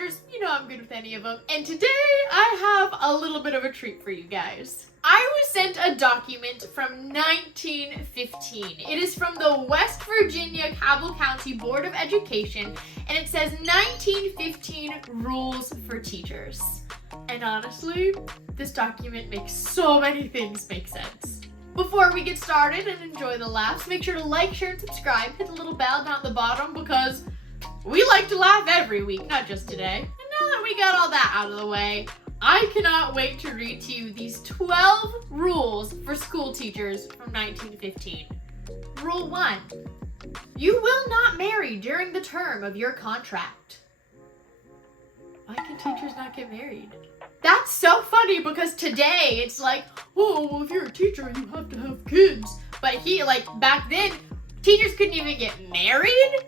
Rogers, you know I'm good with any of them. And today I have a little bit of a treat for you guys. I was sent a document from 1915. It is from the West Virginia Cabell County Board of Education, and it says 1915 Rules for Teachers. And honestly, this document makes so many things make sense. Before we get started and enjoy the laughs, make sure to like, share, and subscribe. Hit the little bell down at the bottom because we like to laugh every week, not just today. And now that we got all that out of the way, I cannot wait to read to you these 12 rules for school teachers from 1915. Rule 1. You will not marry during the term of your contract. Why can teachers not get married? That's so funny because today it's like, oh, well, if you're a teacher, you have to have kids. But back then, teachers couldn't even get married?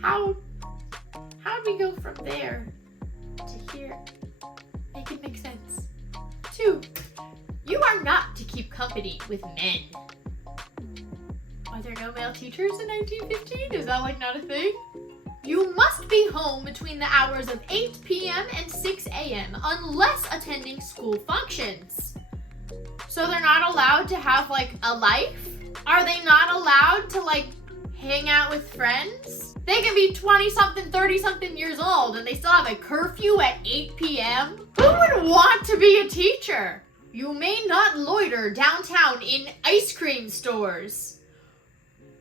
How'd we go from there to here? Make it make sense. 2. You are not to keep company with men. Are there no male teachers in 1915? Is that not a thing? You must be home between the hours of 8 p.m. and 6 a.m. unless attending school functions. So they're not allowed to have a life? Are they not allowed to hang out with friends? They can be 20-something, 30-something years old and they still have a curfew at 8 p.m.? Who would want to be a teacher? You may not loiter downtown in ice cream stores.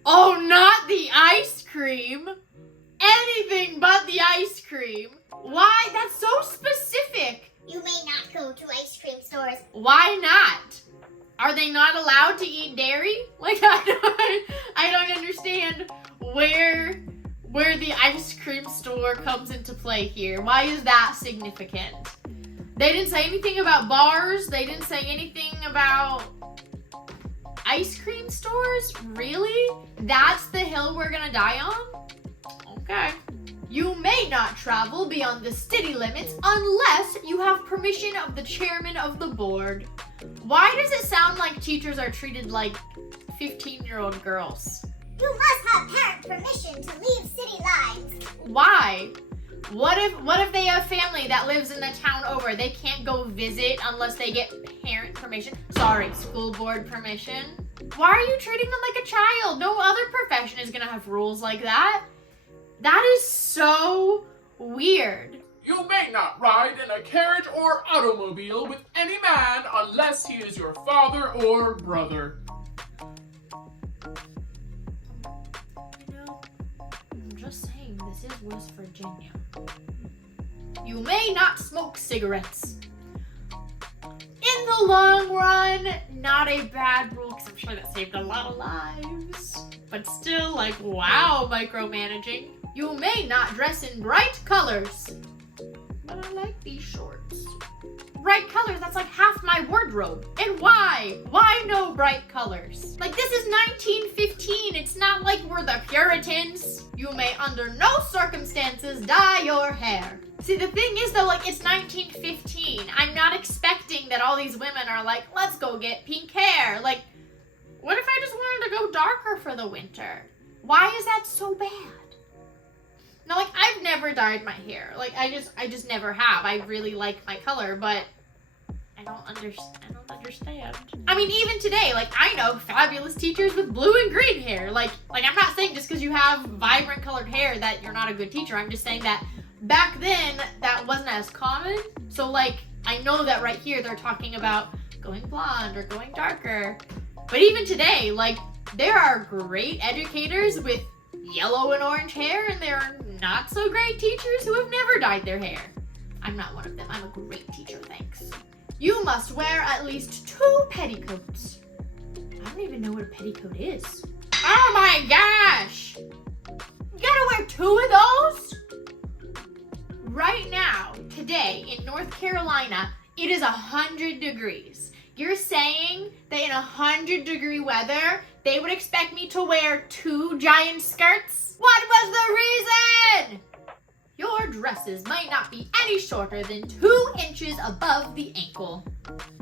Oh, not the ice cream. Anything but the ice cream. Why? That's so specific. You may not go to ice cream stores. Why not? Are they not allowed to eat dairy? I don't understand where the ice cream store comes into play here. Why is that significant? They didn't say anything about bars. They didn't say anything about ice cream stores? Really? That's the hill we're gonna die on? Okay. You may not travel beyond the city limits unless you have permission of the chairman of the board. Why does it sound like teachers are treated like 15-year-old girls? You must have parent permission to leave city lines. Why? What if they have family that lives in the town over? They can't go visit unless they get parent permission. Sorry, school board permission. Why are you treating them like a child? No other profession is gonna have rules like that. That is so weird. You may not ride in a carriage or automobile with any man unless he is your father or brother. I'm just saying this is West Virginia. You may not smoke cigarettes. In the long run, not a bad rule because I'm sure that saved a lot of lives. But still, wow, micromanaging. You may not dress in bright colors. But I like these shorts. Bright colors, that's half my wardrobe. And why? Why no bright colors? This is 1915. It's not like we're the Puritans. You may under no circumstances dye your hair. See, the thing is though, it's 1915. I'm not expecting that all these women are let's go get pink hair. What if I just wanted to go darker for the winter? Why is that so bad? Now, I've never dyed my hair. I just never have. I really like my color, but I don't understand. I mean, even today, I know fabulous teachers with blue and green hair. I'm not saying just because you have vibrant colored hair that you're not a good teacher. I'm just saying that back then, that wasn't as common. So, I know that right here, they're talking about going blonde or going darker. But even today, there are great educators with yellow and orange hair, and there are not so great teachers who have never dyed their hair. I'm not one of them. I'm a great teacher, thanks. You must wear at least 2 petticoats. I don't even know what a petticoat is. Oh my gosh! You gotta wear 2 of those? Right now, today, in North Carolina, it is 100 degrees. You're saying that in 100-degree weather, they would expect me to wear 2 giant skirts? What was the reason? Your dresses might not be any shorter than 2 inches above the ankle.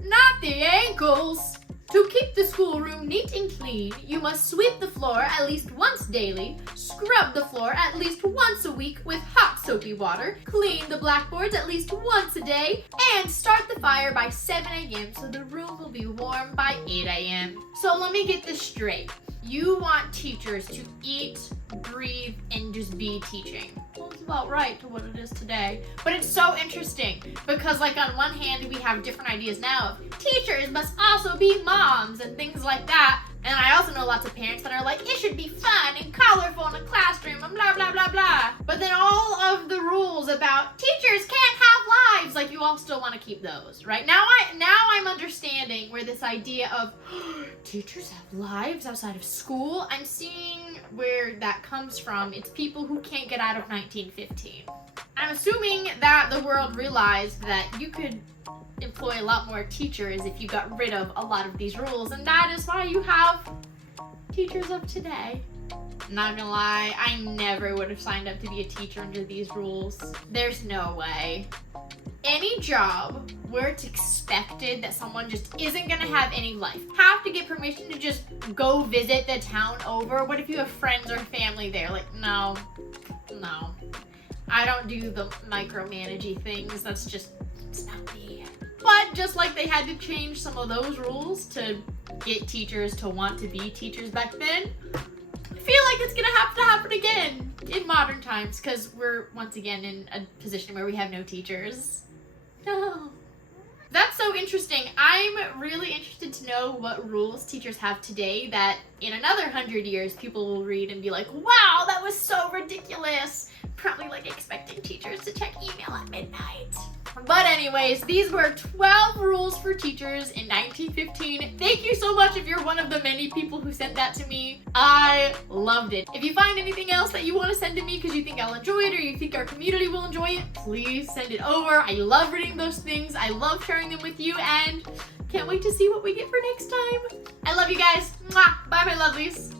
Not the ankles. To keep the schoolroom neat and clean, you must sweep the floor at least once daily, scrub the floor at least once a week with hot soapy water, clean the blackboards at least once a day, and start the fire by 7 a.m. so the room will be warm by 8 a.m. So let me get this straight. You want teachers to eat, breathe, and just be teaching. Well, it's about right to what it is today. But it's so interesting because, like, on one hand, we have different ideas now of teachers must also be moms and things like that. And I also know lots of parents that are like, it should be fun and colorful in a classroom and blah, blah, blah, blah. But then all of the rules about teachers can't have lives, like, you all still want to keep those, right? Now I'm understanding where this idea of teachers have lives outside of school, I'm seeing where that comes from. It's people who can't get out of 1915. I'm assuming that the world realized that you could employ a lot more teachers if you got rid of a lot of these rules, and that is why you have teachers of today. Not gonna lie, I never would have signed up to be a teacher under these rules. There's no way. Any job where it's expected that someone just isn't gonna have any life, have to get permission to just go visit the town over. What if you have friends or family there? Like, no. I don't do the micromanagey things. That's just, it's not me. But just like they had to change some of those rules to get teachers to want to be teachers back then, I feel like it's gonna have to happen again in modern times because we're once again in a position where we have no teachers. No. That's so interesting. I'm really interested to know what rules teachers have today that in another 100 years people will read and be like, wow, that was so ridiculous. Probably like expecting teachers to check email at midnight. But anyways, these were 12 rules for teachers in 1915. Thank you so much if you're one of the many people who sent that to me. I loved it. If you find anything else that you want to send to me because you think I'll enjoy it or you think our community will enjoy it, please send it over. I love reading those things. I love sharing them with you and can't wait to see what we get for next time. I love you guys. Mwah. Bye, my lovelies.